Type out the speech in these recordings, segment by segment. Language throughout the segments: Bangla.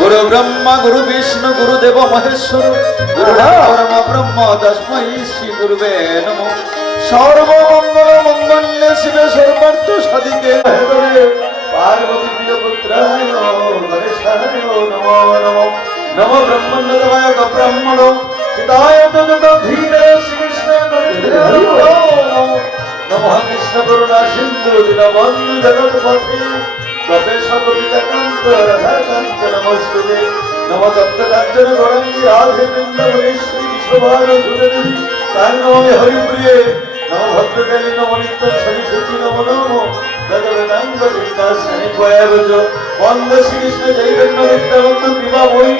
गुरु ब्रह्मा गुरु विष्णु गुरुदेव महेश्वर गुरु परम ब्रह्म तस्मै श्री गुरुवे नमो। सर्वमंगल मंगल्ये शिवे सर्वार्थ साधिके पार्वती प्रिय पुत्राय गणेशाय नमो नमो। नमो ब्रह्मण्डदेवाय ब्रह्मणो हिताय तदधीरे श्री कृष्ण नमो कृष्ण करुणा सिंधु दीनबन्धु जगत्पते नमस्ते नमो तप्तकांचन गौरंगी राधे वृंदावनेश्वरी विश्वभानुदेवी तांगमे हरिप्रिये नमो भद्रकाली नमो नित्य सरस्वती नमो नमो वेदांग विकासने पयावज वंदे श्री कृष्ण चैतन्य नित्यानंद कृपामयी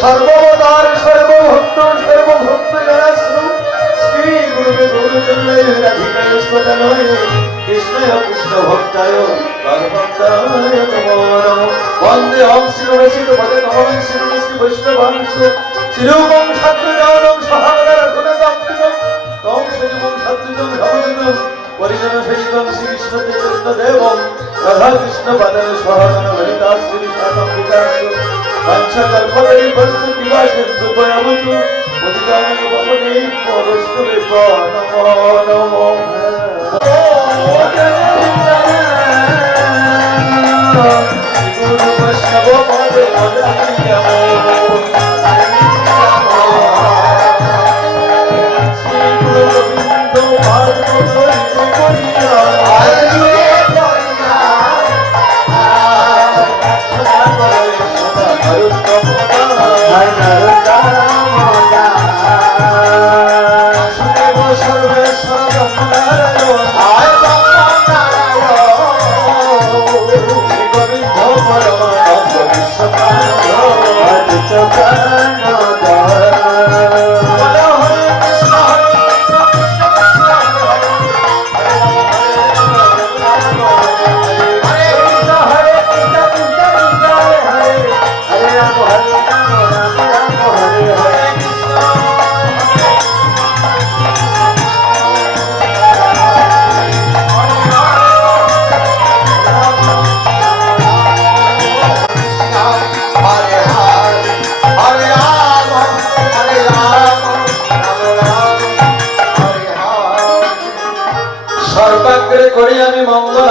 सर्वोदार सर्वभक्त जनाश्रु श्री गुरुवे गौरचंद्राय राधिकाय स्वतनये कृष्णाय कृष्ण भक्ताय भक्ताय नमो नमो। वंदे ओम श्रीरसित पदे नमो श्री वैष्णवांश श्रीरूपं सत्वजानं सहागरा रघुनाथाप्तितं तं श्रीरूपं सत्वजं भवनं परिजन सहितं श्री कृष्ण चैतन्य देवं राधा कृष्ण पदं सहागरा ललिता श्री शाखाम्बिकांश पंचकल्पतरु वर्ष पिबा सिंधु पयवतु पतितानां पावनेभ्यो वैष्णवेभ्यो नमो नमो।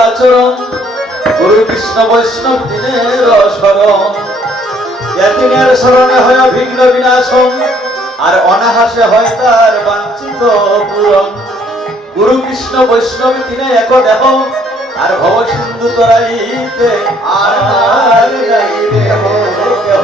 আচরণ গুরু কৃষ্ণ বৈষ্ণব দিনের শরণ দিনের স্মরণে হয় বিঘ্ন বিনাশন আর অনাহাসে হয় তার বাঞ্ছিত পূরণ গুরু কৃষ্ণ বৈষ্ণব দিনে এক দেহ আর ভব সিন্ধু তরাইতে আর নাই দেহ কেহ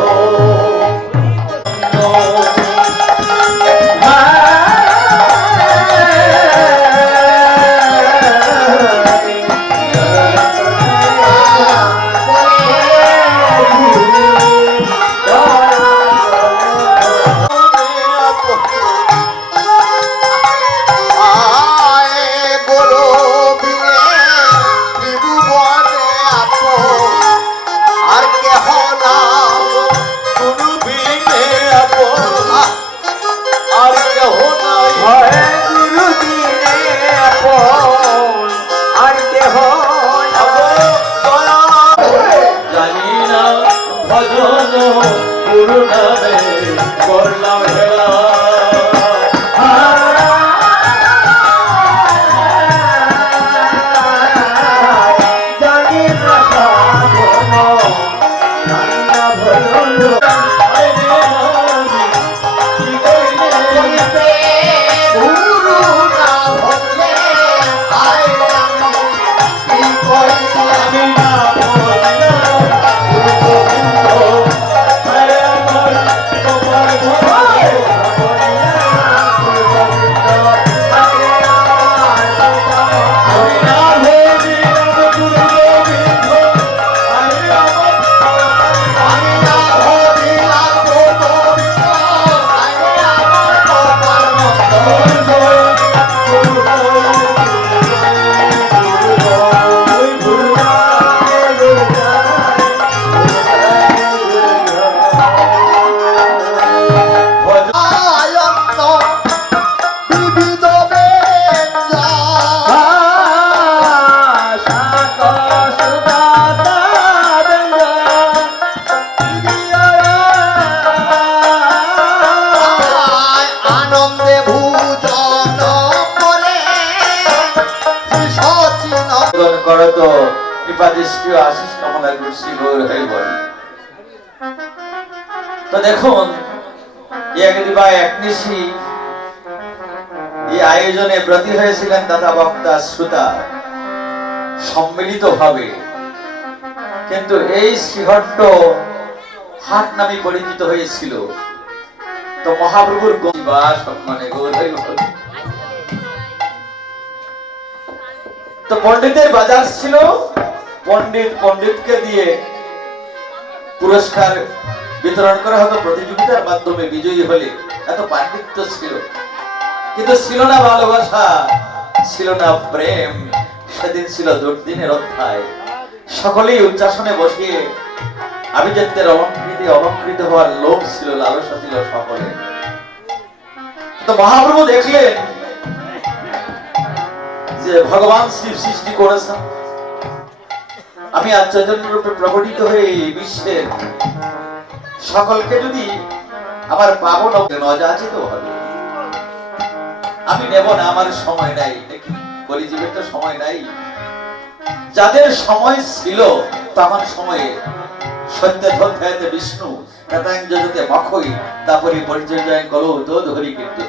তো দেখুন এই আয়োজনে ব্রতী হয়েছিলেন দাতা বক্তা শ্রোতা সম্মিলিত ভাবে কিন্তু এই শ্রীহট্ট হাট নামে পরিচিত হয়েছিল তো মহাপ্রভুর সম্মানে তো পণ্ডিতের বাজার ছিল পণ্ডিতকে দিয়ে পুরস্কার বিতরণ করা হতো প্রতিযোগিতার মাধ্যমে বিজয়ী হলে এত পাণ্ডিত্য ছিল কিন্তু ছিল না ভালোবাসা ছিল না প্রেম সেদিন ছিল দুর্দিনের অধ্যায় সকলেই উচ্চাসনে বসিয়ে আভিজাত্যের অলঙ্কৃত হওয়ার লোভ ছিল লালসা ছিল সকলে তো মহাপ্রভু দেখলেন যে ভগবান শিব সৃষ্টি করেছেন আমি আজ চৈতন্য রূপে প্রকটিত হয়ে এই বিশ্বের সকলকে যদি আমার পাবন অযাচিত হবে আমি নেব না আমার সময় নাই কলিজীবের তো সময় নাই যাদের সময় ছিল তখন সময়ে সত্য ধর্যায়তে বিষ্ণু তাতাঙ্গজতে মখই তারপরে পরিচর্যায় কলো তো ধরি কিন্তু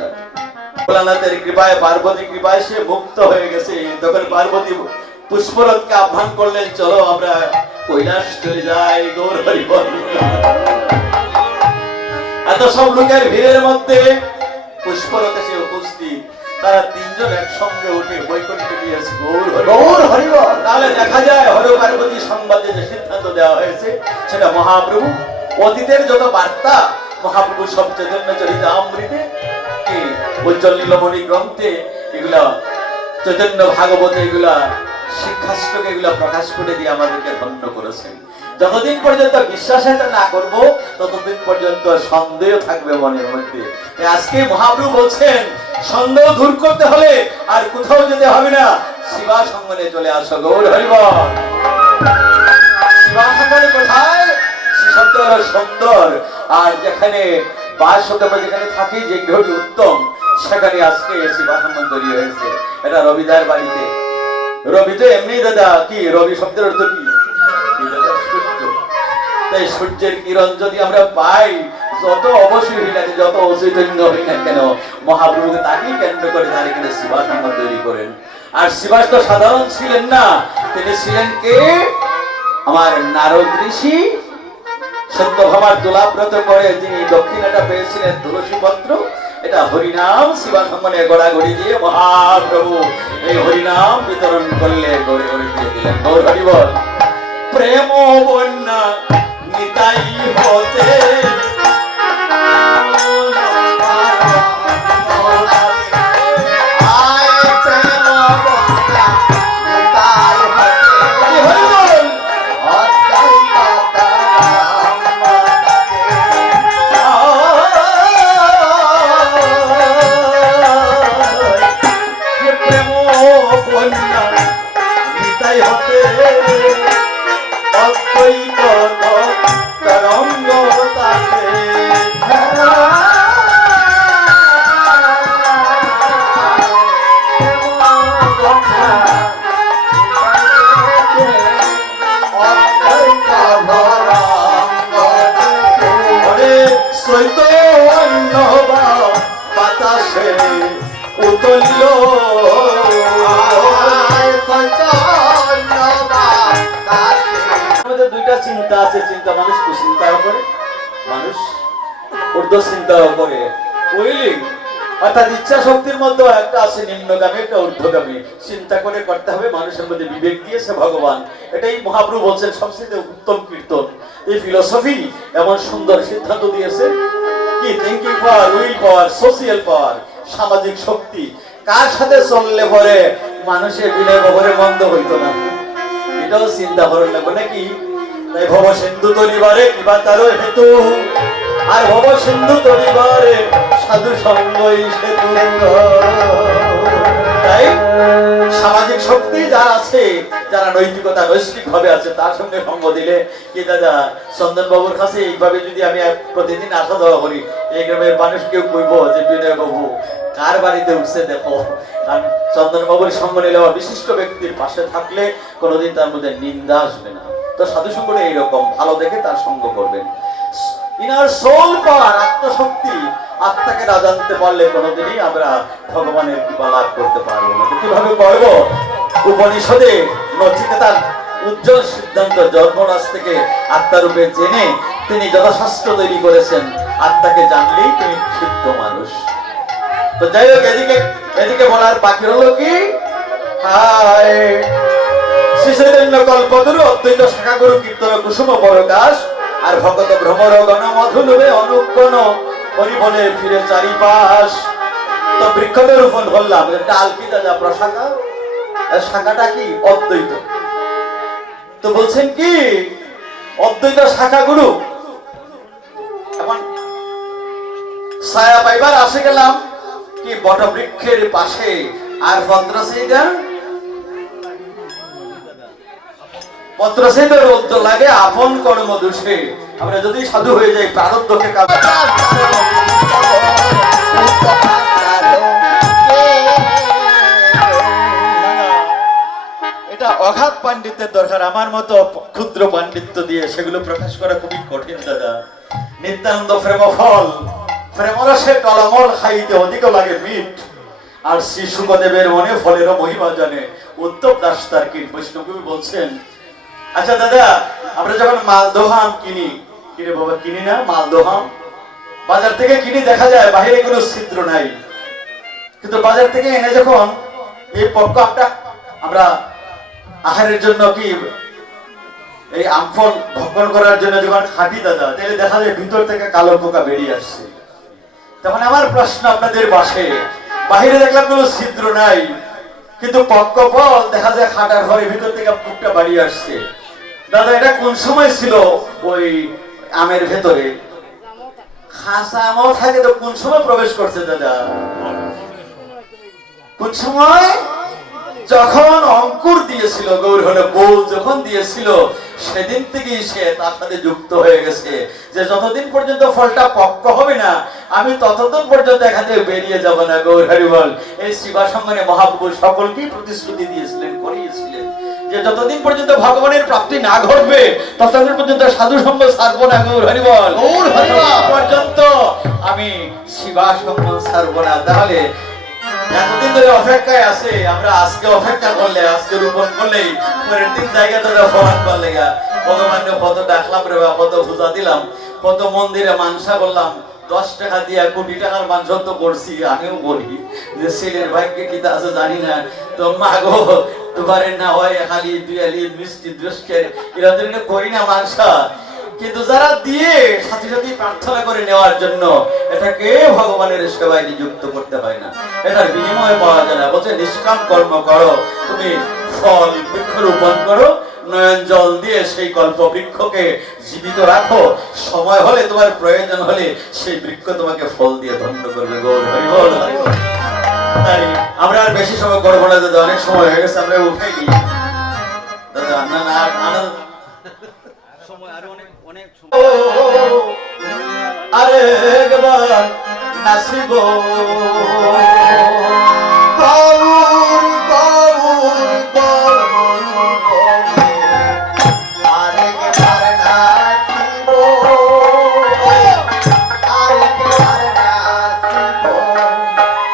ভোলানাথের কৃপায় পার্বতী কৃপায় সে মুক্ত হয়ে গেছে তখন পার্বতী পুষ্পরথকে আহ্বান করলেন চলো আমরা কৈলাস চলে যাই গৌর হরি বল এত সব লোকের ভিড়ের মধ্যে পুষ্পরথ এসে উপস্থিত তারা তিনজন একসঙ্গে উঠে বৈকুণ্ঠে গিয়েছে গৌর হরি বল তাহলে দেখা যায় হর পার্বতী সংবাদে যে সিদ্ধান্ত দেওয়া হয়েছে সেটা মহাপ্রভু অতীতের যত বার্তা মহাপ্রভু সব চৈতন্য চরিতামৃতে উজ্জ্বল নীলমণি গ্রন্থে এগুলা চৈতন্য ভাগবত এগুলা শিক্ষাষ্টকে এগুলা প্রকাশ করে দিয়ে আমাদেরকে ধন্য করেছেন যতদিন পর্যন্ত বিশ্বাস না করব ততদিন পর্যন্ত সন্দেহ থাকবে মনের মধ্যে আজকে মহাপ্রভু বলছেন সন্দেহ দূর করতে হলে আর কোথাও যেতে হবে না শিবা সঙ্গনে চলে আসো গৌর হরি বল শিবা সঙ্গনে কোথায় শব্দ হলো সুন্দর আর যেখানে বাস হতে আমরা যেখানে থাকি যে গৃহটি উত্তম সেখানে আজকে শিবা সঙ্গন তৈরি হয়েছে এটা রবিদার বাড়িতে রবি তো এমনি দাদা কি, রবি শব্দের অর্থ কি? সূর্য। তাই সূর্যের কিরণ যদি আমরা পাই, যত অবশ্যই হই না, যত অচৈতন্য হই না কেন, মহাপ্রভুকে তাকেই কেন্দ্র করে তার এখানে শিবাস আমরা তৈরি করেন। আর শিবাস তো সাধারণ ছিলেন না, তিনি ছিলেন কে? আমার নারদ ঋষি সত্যভামার দোলাব্রত করে যিনি দক্ষিণাটা পেয়েছিলেন তুলসী পত্র, এটা হরিনাম শিবা সম্মানে গড়াগড়ি দিয়ে মহাপ্রভু এই হরিনাম বিতরণ করলে গড়ে গড়ে দিয়ে দিলেন। গৌর হরি বল। প্রেম বন্যা নিতাই হতে চিন্তা আছে, চিন্তা মানুষ কুচিন্তাও করে, মানুষ ঊর্ধ্ব চিন্তাও করে। উইলিং অর্থাৎ ইচ্ছা শক্তির মধ্যে একটা আছে নিম্নগামী, একটা ঊর্ধ্বগামী। চিন্তা করে করতে হবে, মানুষের মধ্যে বিবেক দিয়েছে ভগবান। এটাই মহাপ্রভু বলছেন সবচেয়ে উত্তম কীর্তন। এই ফিলোসফি এমন সুন্দর সিদ্ধান্ত দিয়েছে কি, thinking power, will power, social power, সামাজিক শক্তি। কার সাথে চললে পরে মানুষের বিনয় ব্যবহারে মন্দ হইতো না, এটাও চিন্তা করার লাগবে নাকি? তাই ভব সিন্ধু তরিবারে কিবা তারও হেতু, আর ভব সিন্ধু তরিবারে সাধু সঙ্গই সেতু। তাই সামাজিক শক্তি যারা আছে, যারা নৈতিকতা নৈষ্ঠিক ভাবে আছে, তার সঙ্গে সঙ্গ দিলে কি দাদা, চন্দন বাবুর কাছে এইভাবে যদি আমি প্রতিদিন আসা যাওয়া করি, এই গ্রামের মানুষ কেউ কইব যে বিনয় বাবু কার বাড়িতে উঠছে দেখো। কারণ চন্দন বাবুর সঙ্গ নিলে বা বিশিষ্ট ব্যক্তির পাশে থাকলে কোনোদিন তার মধ্যে নিন্দা আসবে না। তো সাধু সঙ্গে এইরকম ভালো দেখে তার সঙ্গ করবেন। ইনার সোল পাওয়ার, আত্মশক্তি, আত্মাকে না জানতে পারলে কোনোদিনই আমরা ভগবানের কৃপা লাভ করতে পারবো না। কিভাবে করবো? উপনিষদে নচিকেতার উজ্জ্বল সিদ্ধান্ত, জন্মরাজ থেকে আত্মারূপে জেনে তিনি যথাশাস্ত্র তৈরি করেছেন। আত্মাকে জানলেই তুমি সিদ্ধ মানুষ। তো যাই হোক, এদিকে বলার বাকি হলো কি, হায় শ্রী চৈতন্য কল্পতরু অদ্বৈত শাখা গুরু কীর্তন কুসুম পরকাশ, আর ভগত ভ্রমর গণ মধুলুবে অনুক্ষণ হরি বলে ফিরে চারিপাশ। তো বৃক্ষদের রোপণ করলাম, ডাল কি দাদা? প্রশাখা। শাখাটা কি? অদ্বৈত। তো বলছেন কি অদ্বৈত শাখা গুরু। এখন ছায়া পাইবার আসে গেলাম কি বট বৃক্ষের পাশে, আর পত্রসেদের রৌদ্র লাগে আপন কর্ম দোষে। আমরা যদি সাধু হয়ে যাই, প্রারব্ধকে এটা অগাধ পাণ্ডিত্যের দরকার। আমার মতো ক্ষুদ্র পাণ্ডিত্য দিয়ে সেগুলো প্রকাশ করা খুবই কঠিন দাদা। নিত্যানন্দ প্রেমফল, প্রেমরসে টলমল খাইতে অধিক লাগে মিট, আর শ্রী শুকদেবের মনে ফলেরও মহিমা জানে উত্তম দাস তার কীট। বৈষ্ণবকবি বলছেন, আচ্ছা দাদা, আমরা যখন মালদোহাম কিনি, কিনে বাবা কিনি না মালদোহাম, বাজার থেকে কিনি, দেখা যায় বাহিরে কোনো ছিদ্র নাই, কিন্তু বাজার থেকে এনে যখন এই পক্ক আমরা আহারের জন্য কি এই আমফল ভক্ষণ করার জন্য যখন খাটি দাদা, তাহলে দেখা যায় ভিতর থেকে কালো পোকা বেরিয়ে আসছে। তখন আমার প্রশ্ন আপনাদের পাশে, বাহিরে দেখলাম কোনো ছিদ্র নাই, কিন্তু পক্ক ফল দেখা যায় খাটার ঘরে ভিতর থেকে পোকটা বাড়িয়ে আসছে। দাদা এটা কোন সময় ছিল ওই আমের ভেতরে? খাসা আমও থাকে, তো কোন সময় প্রবেশ করছে দাদা? কোন সময়? যখন অঙ্কুর দিয়েছিল, গৌর হলো বউ যখন দিয়েছিল, সেদিন থেকেই সে তার সাথে যুক্ত হয়ে গেছে যে যতদিন পর্যন্ত ফলটা পক্ক হবে না আমি ততদিন পর্যন্ত এখান থেকে বেরিয়ে যাব না। গৌর হরি বল। এই শিবা সঙ্গনে মহাপ্রভু সকলকেই প্রতিশ্রুতি দিয়েছিলেন, করিয়েছিলেন যে যতদিন পর্যন্ত ভগবানের প্রাপ্তি না ঘটবে ততদিন পর্যন্ত সাধু সঙ্গ ছাড়বো না। গৌর হরি বল। গৌর হরি বল। পর্যন্ত আমি শিবা সঙ্গ ছাড়বো না। তাহলে এতদিন ধরে অপেক্ষায় আছে, আমরা আজকে অপেক্ষা করলে, আজকে রোপণ করলেই পরের দিন জায়গা ধরে ফলান করলে ভগবানকে কত ডাকলাম রে, কত পূজা দিলাম, কত মন্দিরে মানসা করলাম, 10 টাকা দিয়া কোটি টাকার মানসা তো করছি। আমিও বলি যে ছেলের ভাগ্যে কি আছে জানি না, তো মাগো তোমারে না হয় খালি দুই আলি মিষ্টি দুষ্কের এরকম করি না মানসা, কিন্তু যারা দিয়ে সাথে সাথে প্রার্থনা করে নেওয়ার জন্য এটাকে ভগবানের সেবায় নিযুক্ত করতে হয় না, এটার বিনিময়ে পাওয়া যায় না। বলছে নিষ্কাম কর্ম করো, তুমি ফল বৃক্ষরোপণ করো, নয়ন জল দিয়ে সেই কল্প বৃক্ষকে জীবিত রাখো, সময় হলে তোমার প্রয়োজন হলে সেই বৃক্ষ তোমাকে ফল দিয়ে ধন্য করবে। গৌর হরি বল। তাই আমরা আর বেশি সময় করবো না দাদা, অনেক সময় হয়ে গেছে, আমরা উঠেই নি দাদা। না না আনন্দ আরে একবার নাচিব গৌর গৌর গৌর আরেকবার নাচিব, আরেকবার নাচিব।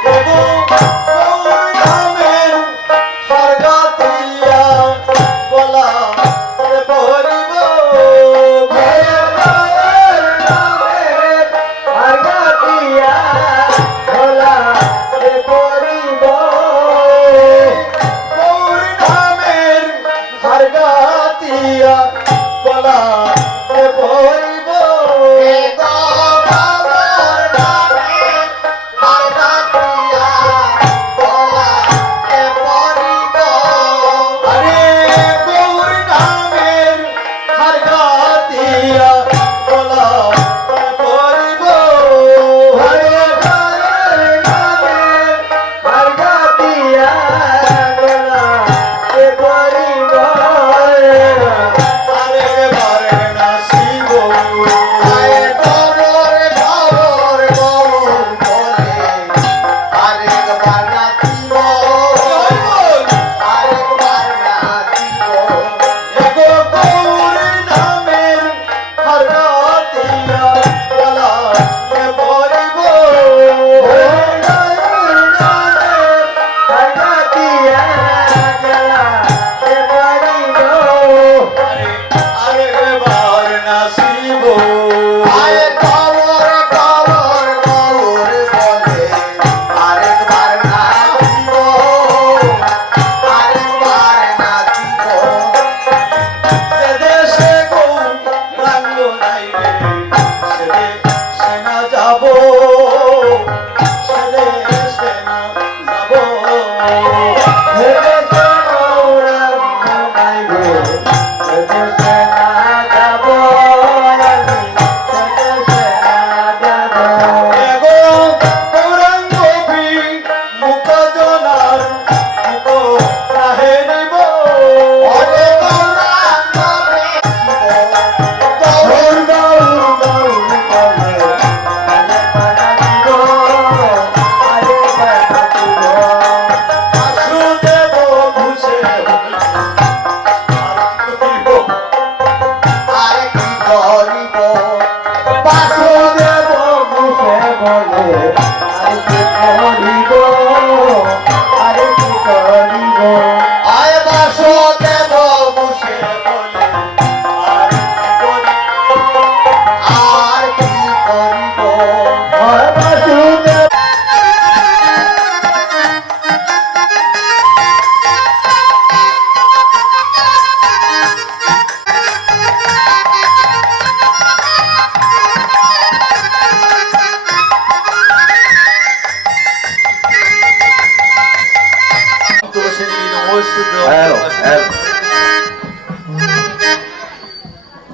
গৌর নামের স্বর্গাতিয়া বলা পরিব গৌর নামের স্বর্গাতিয়া বলা পরিব আরে গৌর নামের স্বর্গাতিয়া বলা পরিব আরে বারে নাচিব এগো গৌর নামের স্বর্গাতিয়া বলা পরিব আরে আরে বার নাচিব সে দেশে গৌরাঙ্গ নাই রে, সে দেশে না যাব, সে দেশে না যাব। এগো গৌরাঙ্গ মুখ জনার মুখ রাহে নিব বাসুদেব ঘুষে আর কি করিব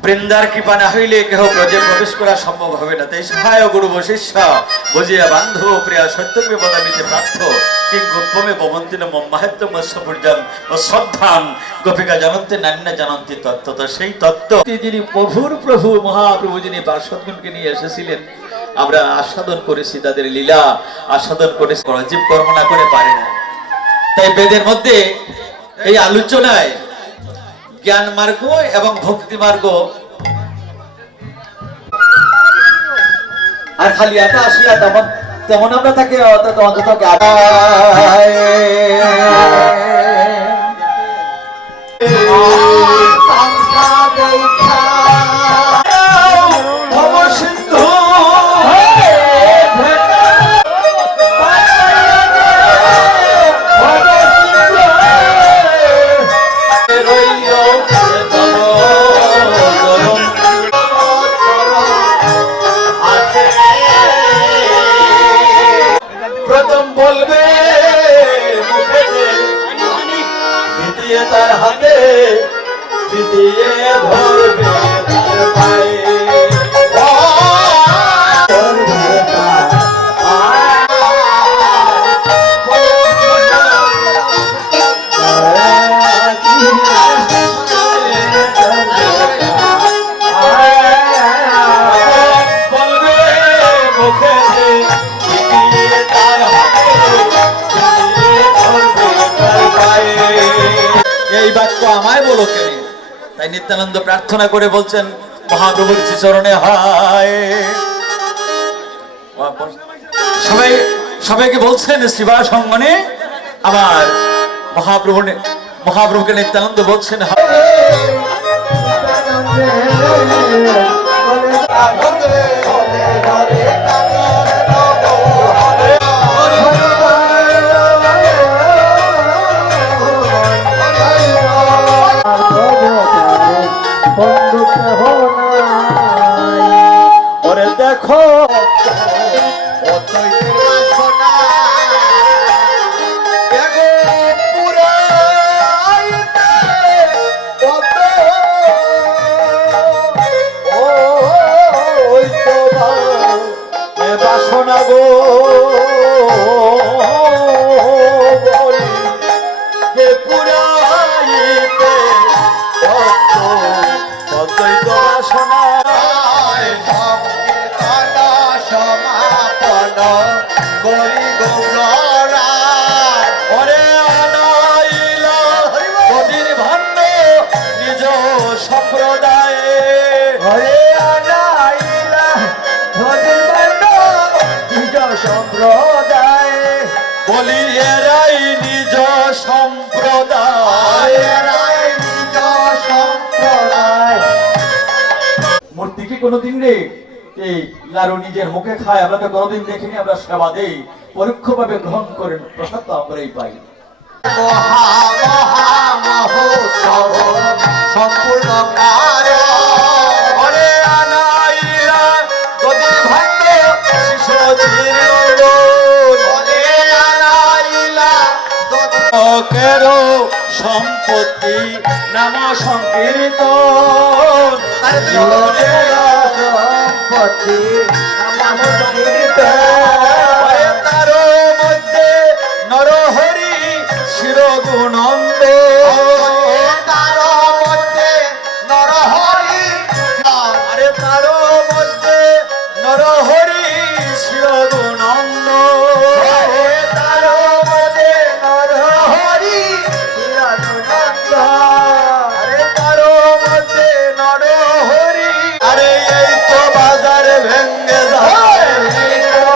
বৃন্দার কৃপা না হইলে কেহ ব্রজে প্রবেশ করা সম্ভব হবে না। তাই সহায় গুরু বশিষ্ঠ বুঝিয়া বান্ধব প্রিয়া সত্যমে বদামিতে প্রার্থ কিং গোপমে ভবন্তি ন মম্মাহাত্ম মৎস্যপূর্যাম ও শ্রদ্ধাং গোপিকা জানন্তে নান্যা জানন্তি তত্ত্ব। তো সেই তত্ত্ব যিনি প্রভু মহাপ্রভু যিনি পার্শ্বদগণকে নিয়ে এসেছিলেন, আমরা আস্বাদন করেছি, তাদের লীলা আস্বাদন করেছি, জীব কর্ম না করে পারে না। তাই বেদের মধ্যে এই আলোচনায় জ্ঞান মার্গ এবং ভক্তি মার্গ আর খালি একা আসিয়া তেমন তেমন আমরা তাকে অন্ততকে প্রথম বলবে মুখেতে, দ্বিতীয় তার হাতে, তৃতীয় ধরবে তার পায়ে। এই বাক্য আমায় বলো কেন? তাই নিত্যানন্দ প্রার্থনা করে বলছেন মহাপ্রভুর চরণে হায়। সবাই সবাইকে বলছেন শ্রীবাস অঙ্গনে আমার মহাপ্রভুকে নিত্যানন্দ বলছেন ওরে দেখো বাসনা গো যে পুরাইতে ততই তো বাসনা সমাপন করি গৌরা ওরে আনাইলা কদিন ভাণ্ড নিজ সম্প্রদায়ে। হরে আনাইলা ভজন বর্ণ নিজ সম্প্রদায়, বলি এরাই নিজ সম্প্রদায়। এরাই নিজ সম্প্রদায়। মূর্তিকে কোনোদিন রে এই লাড়ু নিজের মুখে খায়, আমরা তো কোনোদিন দেখিনি। আমরা সেবা দেই, পরোক্ষভাবে গ্রহণ করেন, প্রসাদ তো আমরাই পাই। সম্পূর্ণ ওরে আনাইলা গদির ভাণ্ড শিশু জীর্ণদোল। কেরো সম্পত্তি নাম সংকীর্তন। সম্পত্তি নাম ওরে তারো মধ্যে নরহরি শিরগুণন্দ। তার মধ্যে নরহরি, আরে তারো মধ্যে নরহরি শিরগুণন্দ। তার মধ্যে নরহরি চিরানন্দ। আরে তারো মধ্যে নরহরি। আরে এই তো বাজার ভেঙ্গে যায়,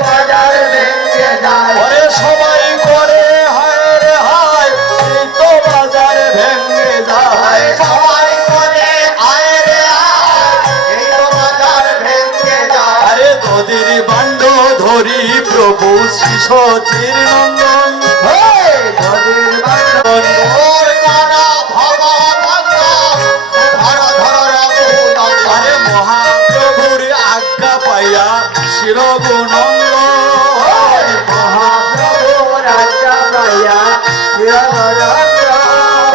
বাজার ভেঙে যায়। ওরে সবাই করে হায় রে হায়, এই তো বাজার ভেঙ্গে যায়। সবাই করে আয় রে আয়, এই তো বাজার ভেঙে যায়। আরে দদির বান্ড ধরি প্রভু শিশু চিরনন্দন। নদীর বান্ধব ওর করা ভগবন্ত, ধর ধর রঘুনন্দন। আরে মহাপ্রভুর আজ্ঞা পাইয়া শিরগুণন্দ। মহাপ্রভু রাজা পাইয়া চিরনন্দ।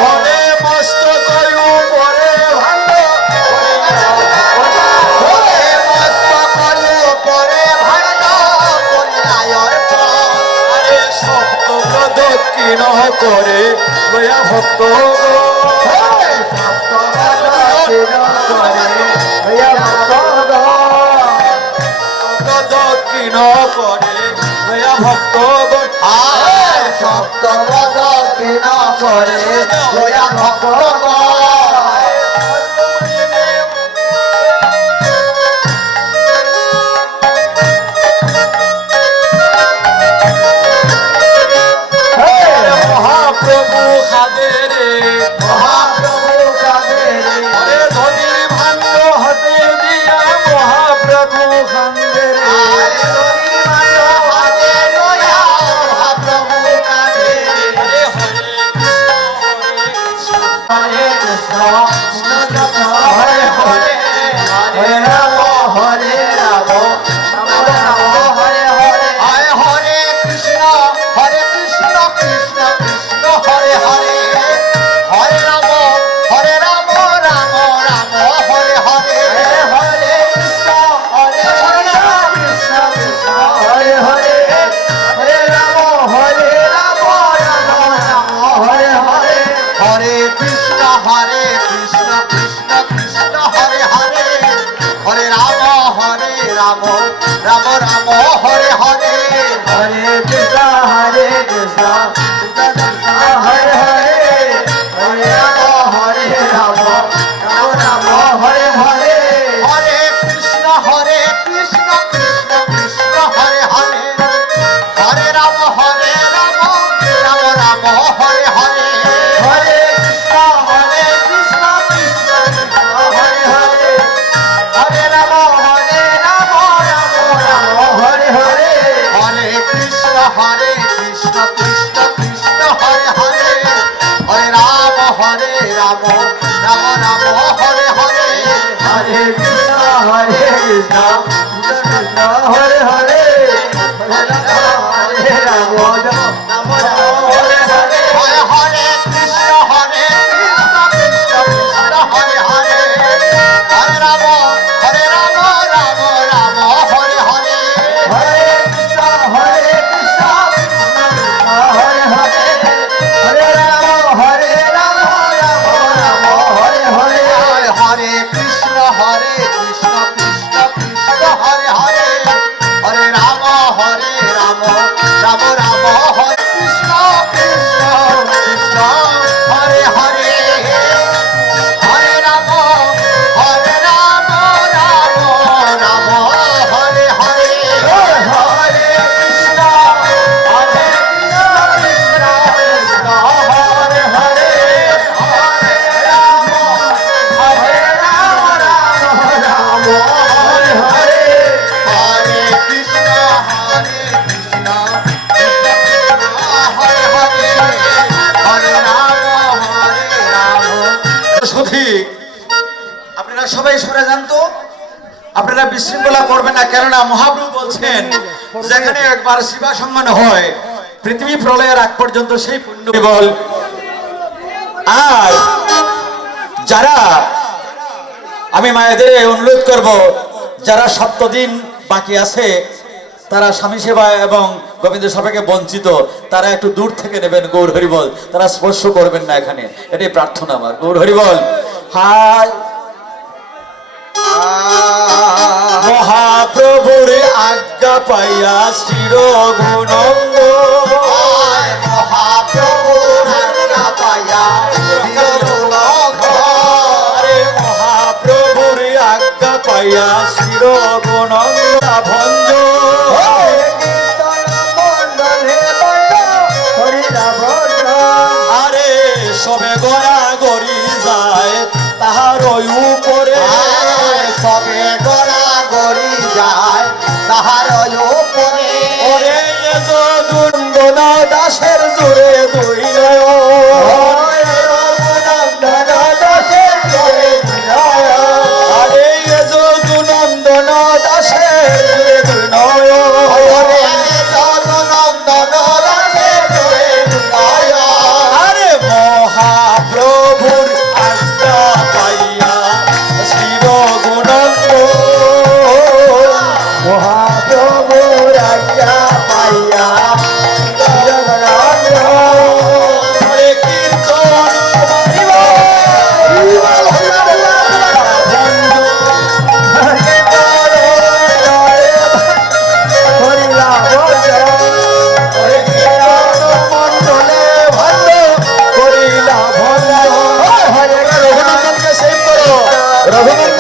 ওরে মস্ত কয়ু পরে ভাঙ্গ দক্ষিণ করে লয়া ভক্ত দক্ষিণ করে লয়া ভক্ত সপ্তপদ কিন করে লয়া ভক্ত মহাপ্রভু হাদের মহাপ্রভু কাদের হরে ধনির ভাণ্ড হাতে দিয়া মহাপ্রভু খান্দের হরে কৃষ্ণ হরে হরে হরে রাম হরে রাম রাম রাম হরে হরে হরে হরে কৃষ্ণ কৃষ্ণ কৃষ্ণ হরে হরে হরে রাম রাম রাম হরে হরে হরে কৃষ্ণ কৃষ্ণ কৃষ্ণ হরে হরে হরে রাম রাম রাম হরে হরে হরে কৃষ্ণ কৃষ্ণ কৃষ্ণ হরে হরে হরে রাম রাম রাম হরে হরে হরে কৃষ্ণ কৃষ্ণ কৃষ্ণ হরে হরে হরে রাম রাম রাম হরে হরে হরে কৃষ্ণ কৃষ্ণ কৃষ্ণ হরে হরে হরে রাম রাম রাম হরে হরে হরে কৃষ্ণ কৃষ্ণ কৃষ্ণ হরে হরে হরে রাম রাম রাম হরে হরে হরে কৃষ্ণ কৃষ্ণ কৃষ্ণ হরে হরে হরে রাম রাম রাম হরে হরে হরে কৃষ্ণ কৃষ্ণ কৃষ্ণ হরে হরে হরে রাম রাম রাম হরে হরে হরে হরে কৃষ্ণ কৃষ্ণ কৃষ্ণ হরে হরে হরে রাম রাম রাম হরে হরে হরে কৃষ্ণ কৃষ্ণ কৃষ্ণ হরে হরে হরে রাম রাম রাম হরে হরে হরে কৃষ্ণ কৃষ্ণ কৃষ্ণ হরে হরে হরে রাম রাম রাম হরে কৃষ্ণ কৃষ্ণ কৃষ্ণ হরে হরে হরে রাম রাম রাম হরে হরে হরে কৃষ্ণ কৃষ্ণ কৃষ্ণ হরে হরে হরে রাম রাম হরে হরে হরে কৃষ্ণ কৃষ্ণ হরে হরে হরে রাম সঠিক আপনারা সবাই সরে যান তো আপনারা বিশৃঙ্খলা করবেন না কেননা মহাপ্রভু বলছেন যেখানে একবার সেবা সম্মান হয় পৃথিবী প্রলয়ের আগ পর্যন্ত সেই পুণ্য বল আর যারা আমি মায়েদের অনুরোধ করব যারা 7 দিন বাকি আছে তারা স্বামী সেবা এবং গোবিন্দ সভাকে বঞ্চিত তারা একটু দূর থেকে নেবেন গৌর হরিবল তারা স্পর্শ করবেন না এখানে এটাই প্রার্থনা আমার গৌর হরিবল হায় মহাপ্রভুর আজ্ঞা পাইয়া শির গুণঙ্গ মহাপ্রভুর আজ্ঞা পাইয়া আরে মহাপ্রভুর আজ্ঞা পাইয়া শির গুণঙ্গ ভঞ্জ আরে সবে গড়া গড়ি যায় তাহার উপরে সবে গড়া গড়ি যায় তাহার উপরে ওরে যদুন্দন দাসের জোরে দুই আরে যদুনন্দন দাসের জোরে দুই আরে মহাপ্রভু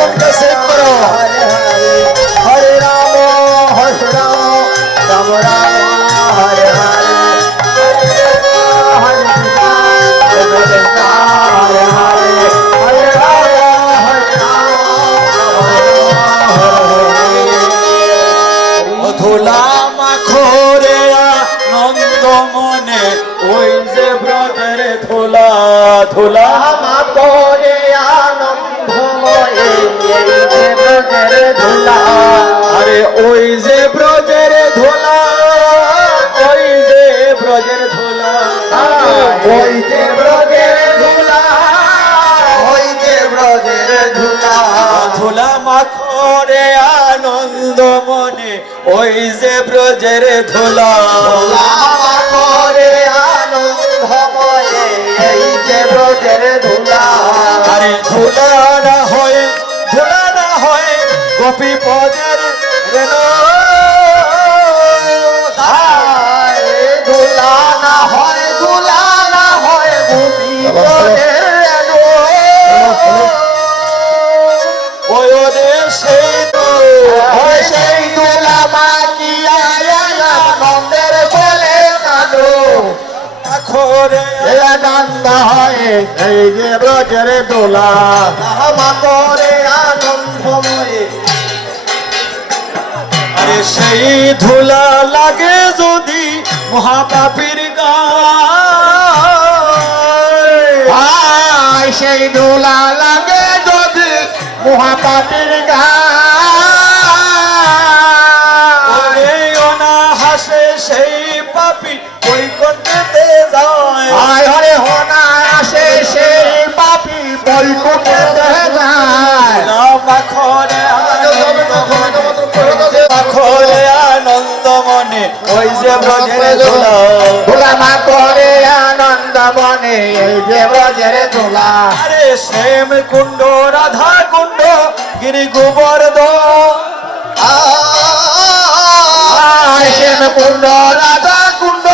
ভজনটা সেভ করো। হরে রাম রাম রাম হরে হরে, হরে কৃষ্ণ হরে হরে, হরে রাম ধুলা মাখরে আনন্দ মনে ওই যে ব্রজের ধুলা ধুলা মা করে আনন্দময় এই যে ব্রজের ধুলা। আরে ওই যে ব্রজের ধুলা ওই যে ব্রজের ধুলা ওই যে ব্রজের ধুলা, ওই যে ব্রজের ধুলা। ধুলা মাখরে আনন্দ মনে ওই যে ব্রজের ধুলা মা করে আনন্দময় এই যে ব্রজের ধুলা। আরে ধুলা না হয় গোপী পদের রেণ ধুলা না হয়, ধুলা না হয় গোপীদের রেণু। ওই সেই তো ওই সেই ধুলা মাখিয়া আনন্দের বলে কাঁদো। আখরে আনন্দ হয় এই যে ব্রজের দোলা। মা করে আনন্দময় আরে সেই ধুলা লাগে যদি মহাপাপীর গায় সেই দোলা লাগে যদি মহাপাপীর গায়। হাসে সেই পাপি ওই করতে যায় হরে হোনা আসে সেই পাপি বৈকুণ্ঠে যায়। মাখরে আনন্দ মনে ওই যে ব্রজের ধুলা ধুলা মা করে আনন্দ মনে এই যে ব্রজের ধুলা। আরে শ্যাম কুণ্ড রাধা কুণ্ড গিরি গোবর্ধ শ্যাম কুণ্ড রাধা কুণ্ড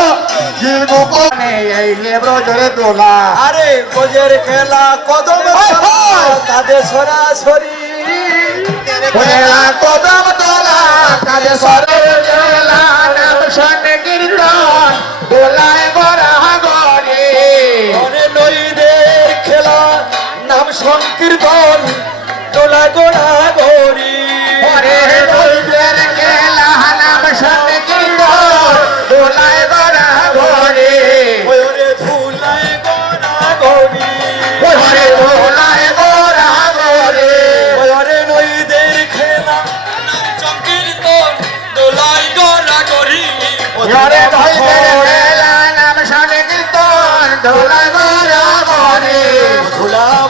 জীবনে এই যে ব্রজের দোলা। আরে গজের খেলা কদম তাদের সরাসরি কদম দোলা কাজে সরে গেলা নাম শোনে কীর্তন দোলায় বরা গরে। অনে নইদের খেলা নাম সংকীর্তন তোলা গোড়া গরি হরে দৈবের খেলা নাম শোনে কীর্তন দোলায় বরা গরে। ওরে ধুলায় গোড়া গরি হরে দোলায় বরা গরে। ওরে নইদের খেলা নাম সংকীর্তন তোলাই গোড়া গরি হরে দৈবের খেলা নাম শোনে কীর্তন দোলায় বরা গরে। ধুলাম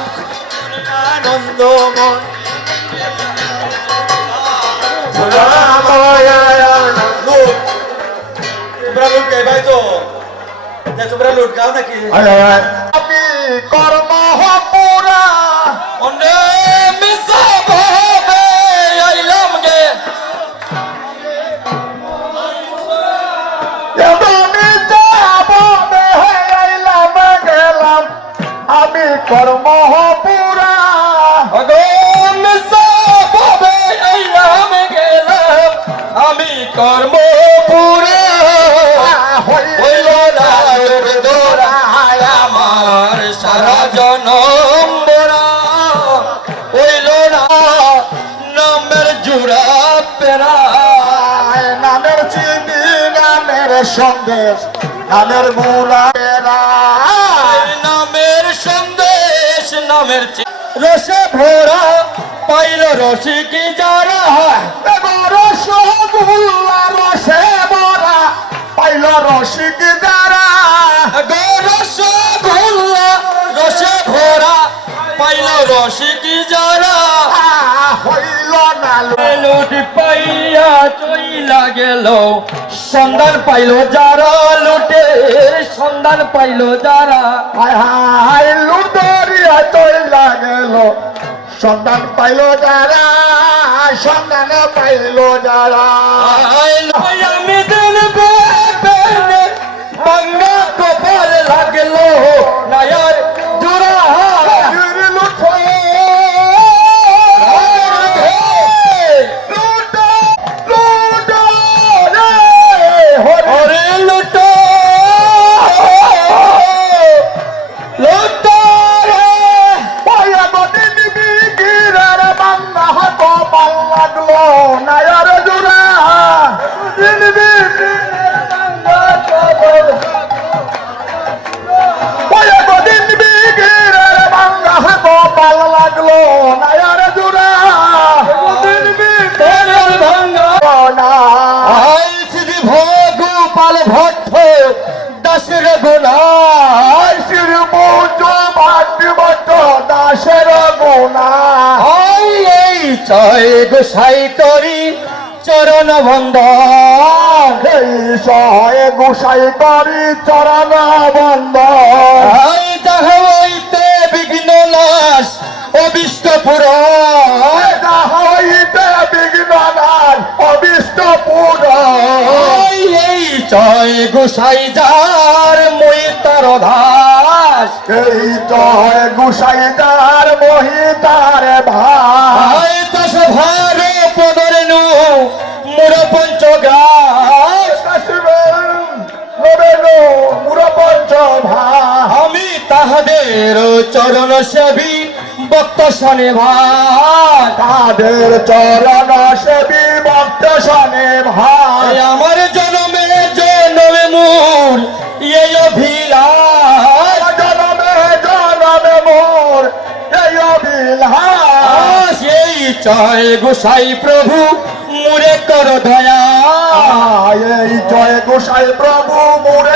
আনন্দ মন লুট তোমরা লুট গাই ভাই তো তোমরা লুট গাও নাকি আমি কর্ম পুরা অনে মিসা ভাবে আইলাম গে আমি কর্ম পুরা অগো মিসা ভাবে আইলাম গেলাম আমি কর্ম পুরা হইল না দোরা আমার সারা জনম বরা হইল না নামের জুড়া পেরা নামের চিনি নামের সন্দেশ নামের মূলা নামের সন্দেশ নামের রসে ভরা পাইল রসিক যারা রসগোল্লা রসে বরা পাইল রসিক দ্বারা রসগোল্লা রসে ভরা পাইল রসিক যারা হইল না লুট পাইয়া চইলা গেল সন্ধান পাইল যারা লুটের সন্ধান পাইল যারা হায় হায় লুটোরিয়া চইলা গেল সন্ধান পাইল যারা সন্ধান পাইল যারা আমি দিন বাংলা কপাল লাগলো নায়ার জোড়া লাগলো নায়ার জোড়া দিন দিন দিন বিগিরের ভাঙ্গা গোপাল লাগলো নায়ার জোড়া দিন বিগিরের ভাঙ্গা না শ্রী ভগোপাল ভট্ট দাসের গুণা শ্রী পূজ ভট্ট দাসের গুণা এই জয় গোসাই করি চরণ বন্দন এই জয় গোসাই করি চরণ বন্দন এই যাহা হইতে বিঘ্ন নাশ অবিষ্ট পুরন যাহা হইতে বিঘ্ন নাশ অবিষ্ট পুরন এই জয় গোসাই যার মই তার দাস এই জয় গোসাই যার মহি তার ভাই দশ ভার পদরে নু মুর পঞ্চ গাছ মুর পঞ্চ আমি তাহাদের চরণ সেবী ভক্ত শনে ভাই তাদের চরণ সেবী ভক্ত শনে ভাই আমার জনমে জনমে মোর এই অভিলাষ জনমে মোর এই অভিলাষ এই জয় গোসাই প্রভু মুরে কর দয়া এই জয় গোসাই প্রভু মুরে